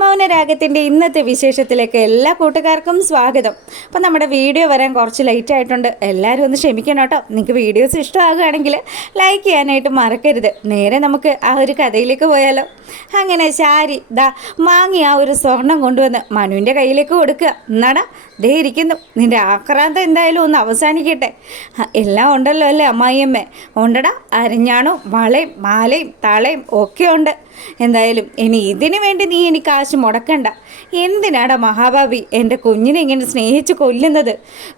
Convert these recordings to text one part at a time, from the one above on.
മൗനരാഗത്തിന്റെ ഇന്നത്തെ വിശേഷത്തിലേക്ക് എല്ലാ കൂട്ടുകാർക്കും സ്വാഗതം. അപ്പം നമ്മുടെ വീഡിയോ വരാൻ കുറച്ച് ലേറ്റ് ആയിട്ടുണ്ട്. എല്ലാവരും ഒന്ന് ക്ഷമിക്കണം കേട്ടോ. നിങ്ങൾക്ക് വീഡിയോസ് ഇഷ്ടമാകുകയാണെങ്കിൽ ലൈക്ക് ചെയ്യാനായിട്ട് മറക്കരുത്. നേരെ നമുക്ക് ആ ഒരു കഥയിലേക്ക് പോയാലോ. അങ്ങനെ ശാരി ദാ മാങ്ങി ആ ഒരു സ്വർണം കൊണ്ടുവന്ന് മനുവിന്റെ കയ്യിലേക്ക് കൊടുക്കുക. എന്നാടാ ദേ ഇരിക്കുന്നു. നിന്റെ ആക്രാന്തം എന്തായാലും ഒന്ന് അവസാനിക്കട്ടെ. എല്ലാം ഉണ്ടല്ലോ അല്ലേ അമ്മായിയമ്മേ? ഉണ്ടടാ അരഞ്ഞാണോ വളയും മാലയും തളയും ഒക്കെ ഉണ്ട്. എന്തായാലും ഇനി ഇതിനു വേണ്ടി നീ എനിക്ക് കാശ് മുടക്കണ്ട. എന്തിനാടാ മഹാഭാവി എന്റെ കുഞ്ഞിനെ ഇങ്ങനെ സ്നേഹിച്ച് കൊല്ലുന്നത്?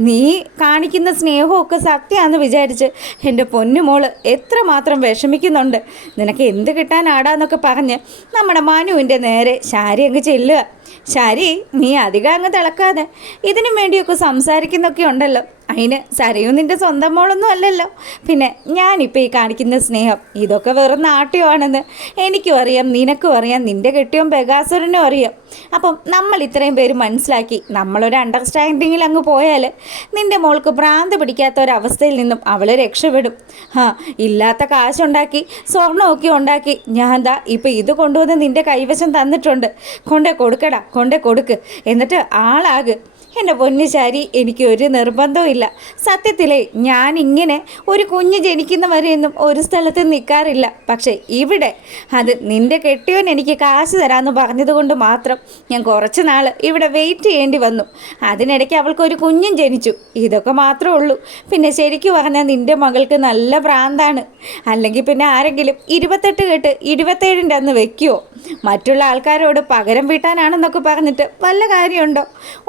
നീ കാണിക്കുന്ന സ്നേഹമൊക്കെ സത്യമാണെന്ന് വിചാരിച്ച് എന്റെ പൊന്നുമോൾ എത്രമാത്രം വിഷമിക്കുന്നുണ്ട്. നിനക്ക് എന്ത് കിട്ടാനാടാന്നൊക്കെ പറഞ്ഞ് നമ്മുടെ മനുവിന്റെ നേരെ ശാരി അങ്ങ് ചെല്ലുക. ശരി നീ അധികം അങ്ങ് തിളക്കാതെ. ഇതിനും വേണ്ടിയൊക്കെ സംസാരിക്കുന്നൊക്കെ ഉണ്ടല്ലോ. അതിന് സരയു നിന്റെ സ്വന്തം മോളൊന്നും അല്ലല്ലോ. പിന്നെ ഞാനിപ്പോൾ ഈ കാണിക്കുന്ന സ്നേഹം ഇതൊക്കെ വെറും നാട്യമാണെന്ന്. എനിക്കും അറിയാം നിനക്കും അറിയാം നിന്റെ കെട്ടിയും ബഗാസുരനും അറിയാം. അപ്പം നമ്മൾ ഇത്രയും പേര് മനസ്സിലാക്കി നമ്മളൊരു അണ്ടർസ്റ്റാൻഡിങ്ങിൽ അങ്ങ് പോയാൽ നിന്റെ മോൾക്ക് ഭ്രാന്ത് പിടിക്കാത്ത ഒരവസ്ഥയിൽ നിന്നും അവൾ രക്ഷപ്പെടും. ആ ഇല്ലാത്ത കാശുണ്ടാക്കി സ്വർണമൊക്കെ ഉണ്ടാക്കി. ഞാൻ ദാ ഇപ്പം ഇത് കൊണ്ടുവന്ന് നിന്റെ കൈവശം തന്നിട്ടുണ്ട്. കൊണ്ടേ കൊടുക്കടാ. കൊണ്ടേ കൊടുക്ക്. എന്നിട്ട് ആളാക് എന്റെ പൊന്നു ശാരി എനിക്ക് ഒരു നിർബന്ധവും ഇല്ല. സത്യത്തിലേ ഞാൻ ഇങ്ങനെ ഒരു കുഞ്ഞ് ജനിക്കുന്നവരെയൊന്നും ഒരു സ്ഥലത്ത് നിൽക്കാറില്ല പക്ഷേ ഇവിടെ അത് നിന്റെ കെട്ടിയവൻ എനിക്ക് കാശ് തരാമെന്ന് പറഞ്ഞതുകൊണ്ട് മാത്രം ഞാൻ കുറച്ച് നാൾ ഇവിടെ വെയിറ്റ് ചെയ്യേണ്ടി വന്നു. അതിനിടയ്ക്ക് അവൾക്ക് ഒരു കുഞ്ഞും ജനിച്ചു. ഇതൊക്കെ മാത്രമേ ഉള്ളൂ. പിന്നെ ശരിക്കും പറഞ്ഞാൽ നിന്റെ മകൾക്ക് നല്ല ഭ്രാന്താണ്. അല്ലെങ്കിൽ പിന്നെ ആരെങ്കിലും ഇരുപത്തെട്ട് കെട്ട് ഇരുപത്തേഴിന്റെ അന്ന് വെക്കുമോ മറ്റുള്ള ആൾക്കാരോട് പകരം വീട്ടാനാണെന്നൊക്കെ പറഞ്ഞിട്ട് വല്ല കാര്യമുണ്ടോ?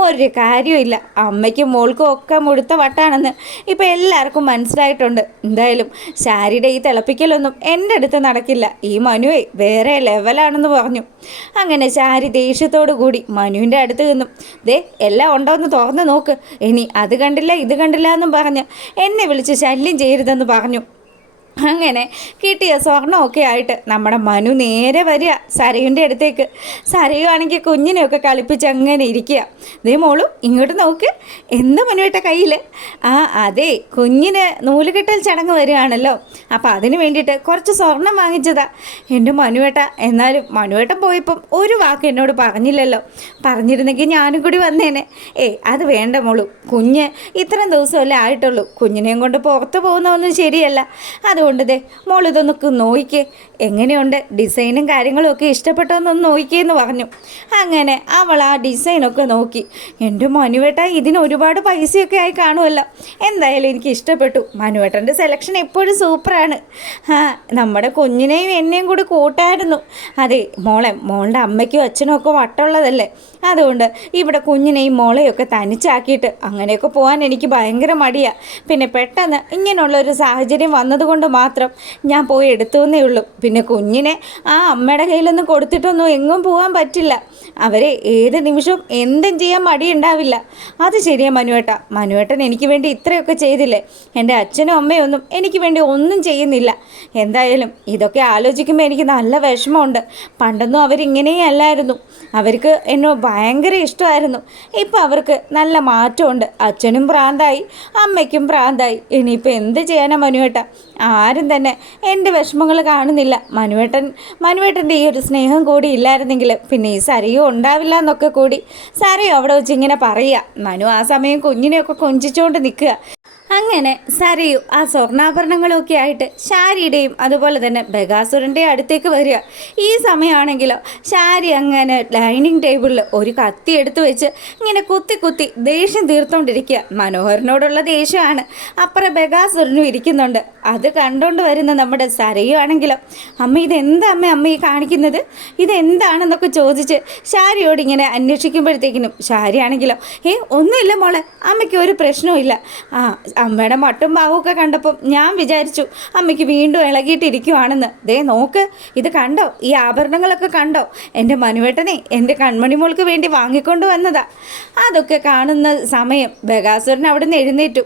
ഒരു കാര്യമില്ല. അമ്മയ്ക്കും മോൾക്കും ഒക്കെ മുഴുത്ത വട്ടാണെന്ന് ഇപ്പം എല്ലാവർക്കും മനസ്സിലായിട്ടുണ്ട്. എന്തായാലും ശാരിയുടെ ഈ തിളപ്പിക്കലൊന്നും എന്റെ അടുത്ത് നടക്കില്ല. ഈ മനുവേ വേറെ ലെവലാണെന്ന് പറഞ്ഞു. അങ്ങനെ സാരി ദേഷ്യത്തോടു കൂടി മനുവിന്റെ അടുത്ത് നിന്നും ദേ എല്ലാം ഉണ്ടോ എന്ന് തുറന്ന് നോക്ക്. ഇനി അത് കണ്ടില്ല ഇത് കണ്ടില്ല എന്നും പറഞ്ഞ് എന്നെ വിളിച്ച് ശല്യം ചെയ്യരുതെന്ന് പറഞ്ഞു. അങ്ങനെ കിട്ടിയ സ്വർണമൊക്കെ ആയിട്ട് നമ്മുടെ മനു നേരെ വരിക സരയുന്റെ അടുത്തേക്ക്. സരയുവാണെങ്കിൽ കുഞ്ഞിനെയൊക്കെ കളിപ്പിച്ച് അങ്ങനെ ഇരിക്കുക. ദേ മോളു ഇങ്ങോട്ട് നോക്ക്. എന്ത് മനുവേട്ട കയ്യിൽ ആ അതെ കുഞ്ഞിന് നൂലുകെട്ടൽ ചടങ്ങ് വരികയാണല്ലോ. അപ്പോൾ അതിന് വേണ്ടിയിട്ട് കുറച്ച് സ്വർണം വാങ്ങിച്ചതാ. എന്റെ മനുവേട്ട എന്നാലും മനുവേട്ടൻ പോയപ്പം ഒരു വാക്ക് എന്നോട് പറഞ്ഞില്ലല്ലോ. പറഞ്ഞിരുന്നെങ്കിൽ ഞാനും കൂടി വന്നേനെ. ഏയ് അത് വേണ്ട മോളു. കുഞ്ഞ് ഇത്രയും ദിവസമല്ലേ ആയിട്ടുള്ളൂ. കുഞ്ഞിനെയും കൊണ്ട് പുറത്ത് പോകുന്നതൊന്നും ശരിയല്ല. അതുകൊണ്ട് ദേ മോൾ ഇതൊന്നൊക്കെ നോയിക്കേ. എങ്ങനെയുണ്ട്? ഡിസൈനും കാര്യങ്ങളും ഒക്കെ ഇഷ്ടപ്പെട്ടോന്നൊന്ന് നോക്കിയെന്ന് പറഞ്ഞു. അങ്ങനെ അവൾ ആ ഡിസൈനൊക്കെ നോക്കി. എന്റെ മനുവേട്ട ഇതിന് ഒരുപാട് പൈസയൊക്കെ ആയി കാണുമല്ലോ. എന്തായാലും എനിക്ക് ഇഷ്ടപ്പെട്ടു. മനുവേട്ടന്റെ സെലക്ഷൻ എപ്പോഴും സൂപ്പറാണ്. ആ നമ്മുടെ കുഞ്ഞിനെയും എന്നെയും കൂടി കൂട്ടായിരുന്നു. അതെ മോളെ മോളുടെ അമ്മയ്ക്കും അച്ഛനും ഒക്കെ വട്ടമുള്ളതല്ലേ? അതുകൊണ്ട് ഇവിടെ കുഞ്ഞിനെയും മോളെയൊക്കെ തനിച്ചാക്കിയിട്ട് അങ്ങനെയൊക്കെ പോകാൻ എനിക്ക് ഭയങ്കര മടിയാണ് പിന്നെ പെട്ടെന്ന് ഇങ്ങനെയുള്ളൊരു സാഹചര്യം വന്നതുകൊണ്ട് മാത്രം ഞാൻ പോയി എടുത്തുവെന്നേ ഉള്ളൂ. പിന്നെ കുഞ്ഞിനെ ആ അമ്മയുടെ കയ്യിലൊന്നും കൊടുത്തിട്ടൊന്നും എങ്ങും പോകാൻ പറ്റില്ല. അവരെ ഏത് നിമിഷവും എന്തും ചെയ്യാൻ മടിയുണ്ടാവില്ല. അത് ശരിയാ മനുവേട്ട. മനുവേട്ടൻ എനിക്ക് വേണ്ടി ഇത്രയൊക്കെ ചെയ്തില്ലേ? എന്റെ അച്ഛനും അമ്മയൊന്നും എനിക്ക് വേണ്ടി ഒന്നും ചെയ്യുന്നില്ല. എന്തായാലും ഇതൊക്കെ ആലോചിക്കുമ്പോൾ എനിക്ക് നല്ല വിഷമമുണ്ട്. പണ്ടൊന്നും അവരിങ്ങനെയേ അല്ലായിരുന്നു അവർക്ക് എന്നോ ഭയങ്കര ഇഷ്ടമായിരുന്നു. ഇപ്പോൾ അവർക്ക് നല്ല മാറ്റമുണ്ട്. അച്ഛനും പ്രാന്തായി അമ്മയ്ക്കും ഭ്രാന്തായി. ഇനിയിപ്പോൾ എന്ത് ചെയ്യാനാണ് മനുവേട്ട? ആരും തന്നെ എന്റെ വിഷമങ്ങൾ കാണുന്നില്ല. മനുവേട്ടൻ മനുവേട്ടന്റെ ഈ ഒരു സ്നേഹം കൂടി ഇല്ലായിരുന്നെങ്കിൽ പിന്നെ ഈ സരയോ ഉണ്ടാവില്ല എന്നൊക്കെ കൂടി. സരയോ അവിടെ വെച്ച് ഇങ്ങനെ പറയുക. മനു ആ സമയം കുഞ്ഞിനെയൊക്കെ കൊഞ്ചിച്ചുകൊണ്ട് നിൽക്കുക. അങ്ങനെ സരയു ആ സ്വർണാഭരണങ്ങളൊക്കെ ആയിട്ട് ശാരിയുടെയും അതുപോലെ തന്നെ ബഗാസുരന്റെ അടുത്തേക്ക് വരിക. ഈ സമയമാണെങ്കിലോ ശാരി അങ്ങനെ ഡൈനിങ് ടേബിളിൽ ഒരു കത്തി എടുത്തു വെച്ച് ഇങ്ങനെ കുത്തി കുത്തി ദേഷ്യം തീർത്തോണ്ടിരിക്കുക. മനോഹരനോടുള്ള ദേഷ്യമാണ്. അപ്പുറം ബഗാസുരനും ഇരിക്കുന്നുണ്ട്. അത് കണ്ടുകൊണ്ട് വരുന്ന നമ്മുടെ സരയു ആണെങ്കിലോ അമ്മ ഇതെന്താ അമ്മ അമ്മ ഈ കാണിക്കുന്നത്? ഇതെന്താണെന്നൊക്കെ ചോദിച്ച് ശാരിയോട് ഇങ്ങനെ അന്വേഷിക്കുമ്പോഴത്തേക്കിനും ശാരി ആണെങ്കിലോ ഏ ഒന്നുമില്ല മോളെ അമ്മയ്ക്ക് ഒരു പ്രശ്നവും ഇല്ല. ആ അമ്മയുടെ മട്ടും ബാഹുമൊക്കെ കണ്ടപ്പം ഞാൻ വിചാരിച്ചു അമ്മയ്ക്ക് വീണ്ടും ഇളകിയിട്ടിരിക്കുവാണെന്ന്. ദേ നോക്ക് ഇത് കണ്ടോ? ഈ ആഭരണങ്ങളൊക്കെ കണ്ടോ? എന്റെ മനുവേട്ടനെ എന്റെ കൺമണി മോൾക്ക് വേണ്ടി വാങ്ങിക്കൊണ്ട് വന്നതാ. അതൊക്കെ കാണുന്ന സമയം ബഗാസുരൻ അവിടെ നിന്ന് എഴുന്നേറ്റു.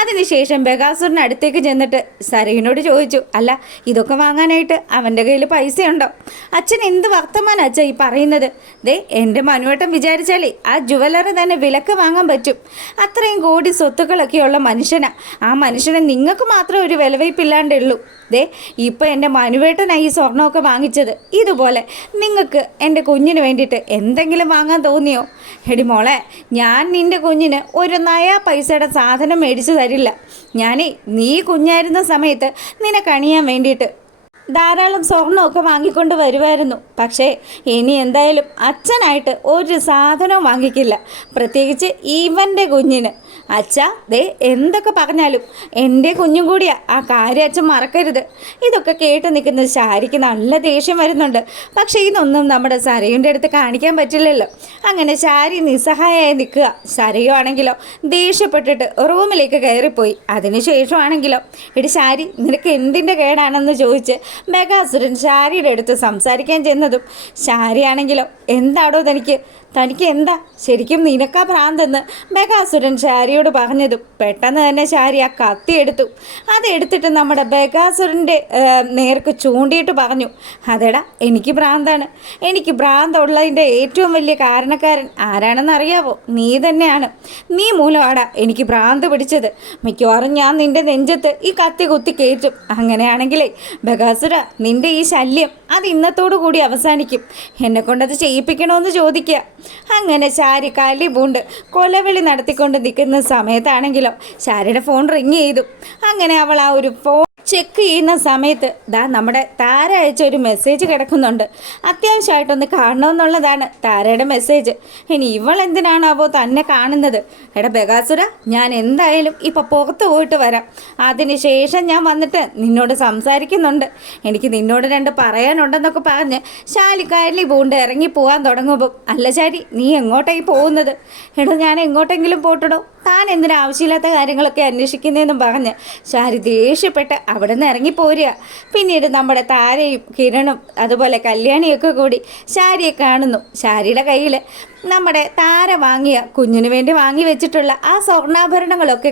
അതിനുശേഷം ബഗാസുരൻ അടുത്തേക്ക് ചെന്നിട്ട് സരയിനോട് ചോദിച്ചു അല്ല ഇതൊക്കെ വാങ്ങാനായിട്ട് അവന്റെ കയ്യിൽ പൈസയുണ്ടോ? അച്ഛൻ എന്ത് വർത്തമാനം അച്ഛൻ ഈ പറയുന്നത്? ദേ എന്റെ മനുവേട്ടൻ വിചാരിച്ചാലേ ആ ജുവലറി തന്നെ വിലക്ക് വാങ്ങാൻ പറ്റും. അത്രയും കോടി സ്വത്തുക്കളൊക്കെയുള്ള മനുഷ്യൻ മനുഷ്യനാ. ആ മനുഷ്യനെ നിങ്ങൾക്ക് മാത്രം ഒരു വിലവയ്പില്ലാണ്ടേ ഉള്ളൂ ദേ ഇപ്പം എന്റെ മനുവേട്ടനായി ഈ സ്വർണമൊക്കെ വാങ്ങിച്ചത്. ഇതുപോലെ നിങ്ങൾക്ക് എന്റെ കുഞ്ഞിന് വേണ്ടിയിട്ട് എന്തെങ്കിലും വാങ്ങാൻ തോന്നിയോ? എടി മോളെ ഞാൻ നിന്റെ കുഞ്ഞിന് ഒരു നയാ പൈസയുടെ സാധനം മേടിച്ചു തരില്ല. ഞാനേ നീ കുഞ്ഞായിരുന്ന സമയത്ത് നിനക്കണിയാൻ വേണ്ടിയിട്ട് ധാരാളം സ്വർണമൊക്കെ വാങ്ങിക്കൊണ്ട് വരുമായിരുന്നു പക്ഷേ ഇനി എന്തായാലും അച്ഛനായിട്ട് ഒരു സാധനവും വാങ്ങിക്കില്ല. പ്രത്യേകിച്ച് ഇവന്റെ കുഞ്ഞിന്. അച്ഛ ദേ എന്തൊക്കെ പറഞ്ഞാലും എന്റെ കുഞ്ഞും കൂടിയാ. ആ കാര്യം അച്ഛൻ മറക്കരുത്. ഇതൊക്കെ കേട്ട് നിൽക്കുന്ന ശാരിക്ക് നല്ല ദേഷ്യം വരുന്നുണ്ട്. പക്ഷേ ഇതൊന്നും നമ്മുടെ സരയുടെ അടുത്ത് കാണിക്കാൻ പറ്റില്ലല്ലോ. അങ്ങനെ ശാരി നിസ്സഹായമായി നിൽക്കുക. ശരയുവാണെങ്കിലോ ആണെങ്കിലോ ദേഷ്യപ്പെട്ടിട്ട് റൂമിലേക്ക് കയറിപ്പോയി. അതിനുശേഷമാണെങ്കിലോ ഇടി ശാരി നിനക്ക് എന്തിന്റെ കേടാണെന്ന് ചോദിച്ച് മെഗാസുരൻ ശാരിയുടെ അടുത്ത് സംസാരിക്കാൻ ചെന്നതും ശാരിയാണെങ്കിലോ എന്താടോ തനിക്ക്? തനിക്ക് എന്താ? ശരിക്കും നിനക്കാ ഭ്രാന്തെന്ന് ബഗാസുരൻ ശാരിയോട് പറഞ്ഞതും പെട്ടെന്ന് തന്നെ ശാരി ആ കത്തി എടുത്തു. അതെടുത്തിട്ട് നമ്മുടെ ബഗാസുരന്റെ നേർക്ക് ചൂണ്ടിയിട്ട് പറഞ്ഞു അതെടാ എനിക്ക് ഭ്രാന്താണ്. എനിക്ക് ഭ്രാന്തുള്ളതിന്റെ ഏറ്റവും വലിയ കാരണക്കാരൻ ആരാണെന്ന് അറിയാവോ നീ തന്നെയാണ്. നീ മൂലമാടാ എനിക്ക് ഭ്രാന്ത് പിടിച്ചത്. മിക്കവാറും ഞാൻ നിന്റെ നെഞ്ചത്ത് ഈ കത്തി കുത്തി കയറ്റും. അങ്ങനെയാണെങ്കിലേ ബഗാസുര നിന്റെ ഈ ശല്യം അത് ഇന്നത്തോടു കൂടി അവസാനിക്കും. എന്നെ കൊണ്ടത് ചെയ്യിപ്പിക്കണമെന്ന് ചോദിക്കുക അങ്ങനെ ശാരി കല്ലി പൂണ്ട് കൊലവിളി നടത്തിക്കൊണ്ട് നിൽക്കുന്ന സമയത്താണെങ്കിലോ ശാരിയുടെ ഫോൺ റിങ് ചെയ്തു. അങ്ങനെ അവൾ ആ ഒരു ഫോൺ ചെക്ക് ചെയ്യുന്ന സമയത്ത് ദാ നമ്മുടെ താര അയച്ച ഒരു മെസ്സേജ് കിടക്കുന്നുണ്ട്. അത്യാവശ്യമായിട്ടൊന്ന് കാണണമെന്നുള്ളതാണ് താരയുടെ മെസ്സേജ് ഇനി ഇവൾ എന്തിനാണാവോ തന്നെ കാണുന്നത്? എടാ ബഗാസുര ഞാൻ എന്തായാലും ഇപ്പം പുറത്ത് പോയിട്ട് വരാം. അതിനുശേഷം ഞാൻ വന്നിട്ട് നിന്നോട് സംസാരിക്കുന്നുണ്ട്. എനിക്ക് നിന്നോട് രണ്ട് പറയാനുണ്ടെന്നൊക്കെ പറഞ്ഞ് ശാലിക്കാരിൽ പൂണ്ട് ഇറങ്ങി പോകാൻ തുടങ്ങുമ്പോൾ അല്ല ശാരി നീ എങ്ങോട്ടായി പോകുന്നത്? എടോ ഞാൻ എങ്ങോട്ടെങ്കിലും പോട്ടടോ താൻ എന്തിനാവശ്യമില്ലാത്ത കാര്യങ്ങളൊക്കെ അന്വേഷിക്കുന്നതെന്നും പറഞ്ഞ് ശാരി ദേഷ്യപ്പെട്ട് അവിടെ നിന്ന് ഇറങ്ങി പോരുക. പിന്നീട് നമ്മുടെ താരയും കിരണും അതുപോലെ കല്യാണിയൊക്കെ കൂടി ശാരിയെ കാണുന്നു. ശാരിയുടെ കയ്യിൽ നമ്മുടെ താര വാങ്ങിയ കുഞ്ഞിന് വേണ്ടി വാങ്ങി വെച്ചിട്ടുള്ള ആ സ്വർണാഭരണങ്ങളൊക്കെ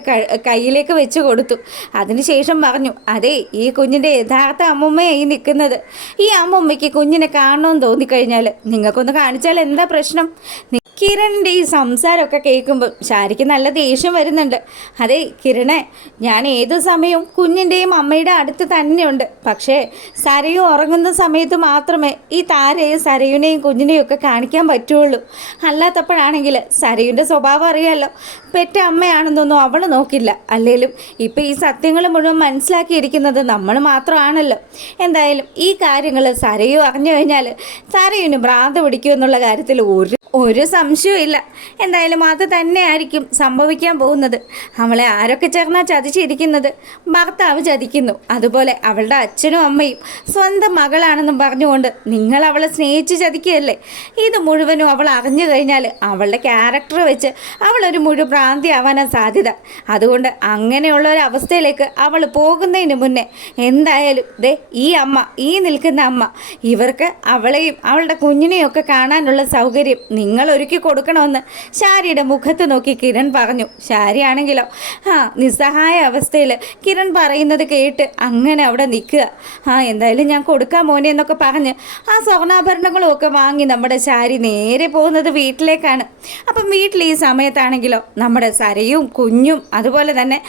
കയ്യിലേക്ക് വെച്ച് കൊടുത്തു. അതിനുശേഷം പറഞ്ഞു അതെ ഈ കുഞ്ഞിന്റെ യഥാർത്ഥ അമ്മുമ്മയായി നിൽക്കുന്നത്. ഈ അമ്മുമ്മയ്ക്ക് കുഞ്ഞിനെ കാണണമെന്ന് തോന്നിക്കഴിഞ്ഞാൽ നിങ്ങൾക്കൊന്ന് കാണിച്ചാൽ എന്താ പ്രശ്നം? കിരണിന്റെ ഈ സംസാരമൊക്കെ കേൾക്കുമ്പോൾ ശാരിക്ക് നല്ല ദേഷ്യം വരുന്നുണ്ട്. അതെ കിരണേ ഞാൻ ഏത് സമയവും കുഞ്ഞിന്റെയും അമ്മയുടെ അടുത്ത് തന്നെയുണ്ട്. പക്ഷേ സരയു ഉറങ്ങുന്ന സമയത്ത് മാത്രമേ ഈ താരയെ സരയുനെയും കുഞ്ഞിനെയും ഒക്കെ കാണിക്കാൻ പറ്റുള്ളൂ. അല്ലാത്തപ്പോഴാണെങ്കിൽ സരയുന്റെ സ്വഭാവം അറിയാമല്ലോ പെറ്റ അമ്മയാണെന്നൊന്നും അവൾ നോക്കില്ല. അല്ലെങ്കിലും ഇപ്പം ഈ സത്യങ്ങൾ മുഴുവൻ മനസ്സിലാക്കിയിരിക്കുന്നത് നമ്മൾ മാത്രമാണല്ലോ. എന്തായാലും ഈ കാര്യങ്ങൾ സരയു അറിഞ്ഞു കഴിഞ്ഞാൽ സരയുന് ഭ്രാന്ത് പിടിക്കുമെന്നുള്ള കാര്യത്തിൽ ഒരു ഒരു സംശയവും ഇല്ല. എന്തായാലും അത് തന്നെ ആയിരിക്കും സംഭവിക്കാൻ പോകുന്നത്. അവളെ ആരൊക്കെ ചേർന്നാ ചതിച്ചിരിക്കുന്നത്? ഭർത്താവ് ചതിക്കുന്നു. അതുപോലെ അവളുടെ അച്ഛനും അമ്മയും സ്വന്തം മകളാണെന്നും പറഞ്ഞുകൊണ്ട് നിങ്ങൾ അവളെ സ്നേഹിച്ച് ചതിക്കുകയല്ലേ? ഇത് മുഴുവനും അവൾ അറിഞ്ഞു കഴിഞ്ഞാൽ അവളുടെ ക്യാരക്ടർ വെച്ച് അവളൊരു മുഴുവൻ ഭ്രാന്തിയാവാനാണ് സാധ്യത. അതുകൊണ്ട് അങ്ങനെയുള്ള ഒരു അവസ്ഥയിലേക്ക് അവൾ പോകുന്നതിന് മുന്നേ എന്തായാലും ദേ ഈ അമ്മ ഈ നിൽക്കുന്ന അമ്മ ഇവർക്ക് അവളെയും അവളുടെ കുഞ്ഞിനെയും ഒക്കെ കാണാനുള്ള സൗകര്യം നിങ്ങൾ ഒരുക്കി കൊടുക്കണമെന്ന് ശാരിയുടെ മുഖത്ത് നോക്കി കിരൺ പറഞ്ഞു. ശാരിയാണെങ്കിലോ? ആ നിസ്സഹായ അവസ്ഥയിൽ കിരൺ പറയുന്നത് കേട്ട് അങ്ങനെ അവിടെ നിൽക്കുക. ആ എന്തായാലും ഞാൻ കൊടുക്കാം മോനെ എന്നൊക്കെ പറഞ്ഞ് ആ സ്വർണാഭരണങ്ങളും ഒക്കെ വാങ്ങി നമ്മുടെ ശാരി നേരെ പോകുന്നത് വീട്ടിലേക്കാണ്. അപ്പം വീട്ടിൽ ഈ സമയത്താണെങ്കിലോ നമ്മുടെ സരയും കുഞ്ഞും അതുപോലെ തന്നെ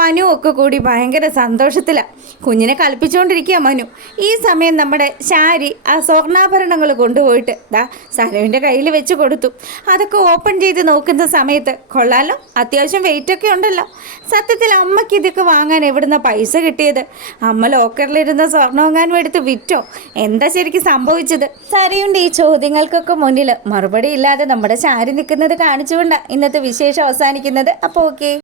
മനുവും മനു ഒക്കെ കൂടി ഭയങ്കര സന്തോഷത്തിലാണ് കുഞ്ഞിനെ കളിപ്പിച്ചുകൊണ്ടിരിക്കുക മനു. ഈ സമയം നമ്മുടെ ശാരി ആ സ്വർണാഭരണങ്ങൾ കൊണ്ടുപോയിട്ട് ദാ സരവിന്റെ കയ്യിൽ വെച്ച് കൊടുത്തു. അതൊക്കെ ഓപ്പൺ ചെയ്ത് നോക്കുന്ന സമയത്ത് കൊള്ളാലോ അത്യാവശ്യം വെയിറ്റ് ഒക്കെ ഉണ്ടല്ലോ. സത്യത്തിൽ അമ്മയ്ക്ക് ഇതൊക്കെ വാങ്ങാൻ എവിടുന്ന പൈസ കിട്ടിയത്? അമ്മ ലോക്കറിലിരുന്ന സ്വർണമെങ്ങാനും എടുത്ത് വിറ്റോ? എന്താ ശരിക്കും സംഭവിച്ചത്? സരയുണ്ട് ഈ ചോദ്യങ്ങൾക്കൊക്കെ മുന്നിൽ മറുപടി ഇല്ലാതെ നമ്മുടെ ശാരി നിൽക്കുന്നത് കാണിച്ചുകൊണ്ടാണ് ഇന്നത്തെ വിശേഷം അവസാനിക്കുന്നത്. അപ്പോൾ ഓക്കെ